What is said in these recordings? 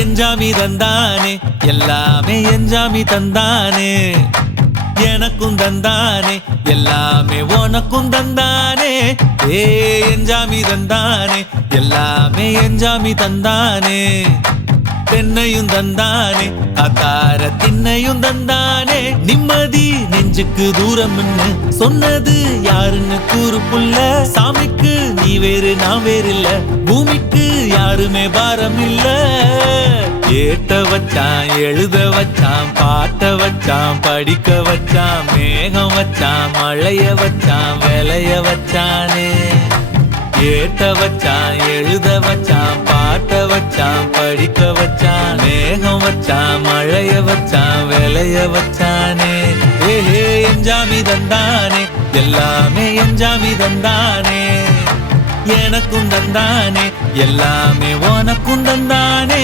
எஞ்சாமி தந்தானே எல்லாமே எஞ்சாமி தந்தானே எனக்கும் தந்தானே எல்லாமே உனக்கும் தந்தானே ஏ எஞ்சாமி தந்தானே எல்லாமே எஞ்சாமி தந்தானே தென்னையும் தந்தானே அத்தார திண்ணையும் தந்தானே நிம்மதி நெஞ்சுக்கு தூரம்னு சொன்னது யாருன்னு கூறு புள்ள சாமிக்கு நீ வேறு நான் வேறு இல்ல பூமிக்கு யாருமே பாரம் இல்ல ஏட்ட வச்சான் எழுத வச்சான் பாட்ட வச்சான் படிக்க வச்சான் மேகம் வச்சான் மழைய வச்சான் விளைய வச்சானே ஏட்ட வச்சான் எழுத வச்சான் பாட்ட வச்சான் படிக்க வச்சான் மேகம் வச்சான் மழைய வச்சான் விளைய வச்சானே ஏஹே எஞ்சாமி தந்தானே எல்லாமே எஞ்சாமி தந்தானே எனக்கும் தந்தானே எல்லாமே உனக்கும் தந்தானே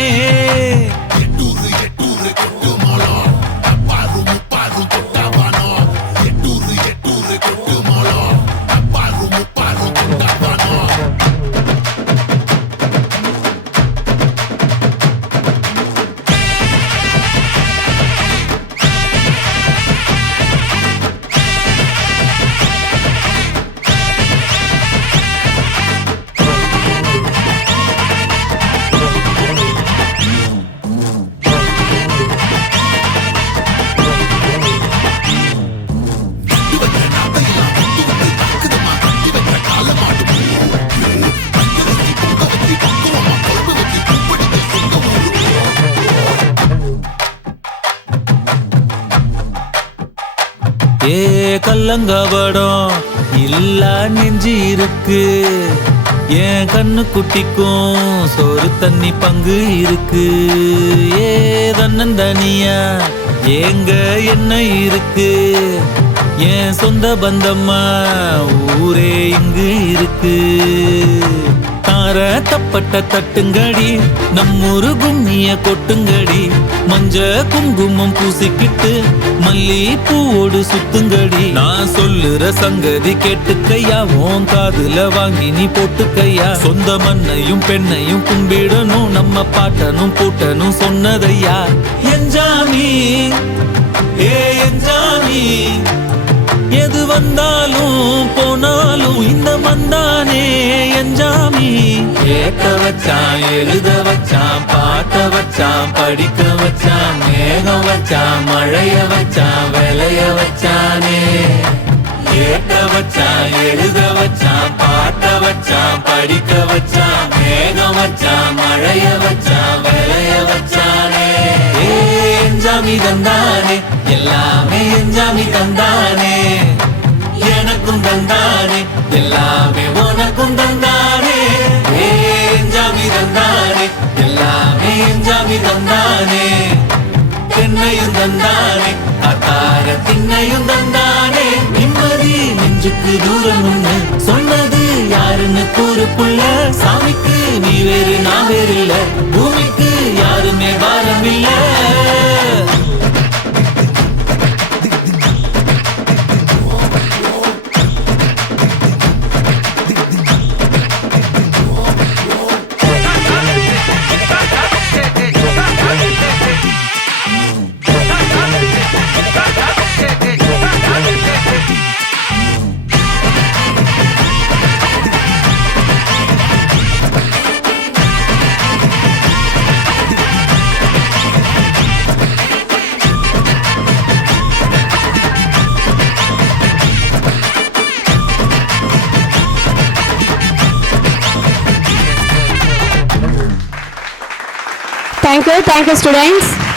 ஏ கல்லங்கபடம் இல்ல நெஞ்சு இருக்கு என் கண்ணு குட்டிக்கும் சோறு தண்ணி பங்கு இருக்கு ஏ தன்னந்தனியா ஏங்க என்ன இருக்கு என் சொந்த பந்தம்மா ஊரே இங்கு இருக்கு தார தப்பட்ட தட்டுங்கடி நம்மூரு கும்மிய கொட்டுங்கடி மஞ்ச குங்குமம் பூசிக்கிட்டு மல்லி பூவோடு சுத்துங்கடி நான் சொல்லுற சங்கதி கேட்டுக்கையா உன் காதுல வாங்கி நீ போட்டுக்கையா சொந்த மண்ணையும் பெண்ணையும் கும்பிடணும் நம்ம பாட்டனும் பூட்டனும் சொன்னதையா எஞ்சாமி ஏ எஞ்சாமி எது வந்தாலும் போனாலும் இந்த மந்தானே எஞ்சாமி ஏட்ட வச்சான் எழுத வச்சான் பாட்ட வச்சான் படிக்க வச்சான் மேகம் வச்சான் மழைய வச்சான் விளைய வச்சானே ஏட்ட வச்சான் எழுத வச்சான் பாட்ட வச்சான் படிக்க வச்சான் மேகம் வச்சான் மழைய வச்சான் விளைய வச்சானே எஞ்சாமி தந்தானே எல்லாமே எஞ்சாமி தந்தானே எனக்கும் தந்தானே எல்லாமே உனக்கும் தந்தானே எஞ்சாமி தந்தானே எல்லாமே எஞ்சாமி தந்தானே தென்னையும் தந்தானே அத்தார திண்ணையும் தந்தானே நிம்மதி நெஞ்சுக்கு தூரம்னு சொன்னது யாருன்னு கூறு புள்ள சாமிக்கு நீ வேறு நான் வேறு இல்ல பூமிக்கு யாருமே பாரம் இல்ல Thank you students.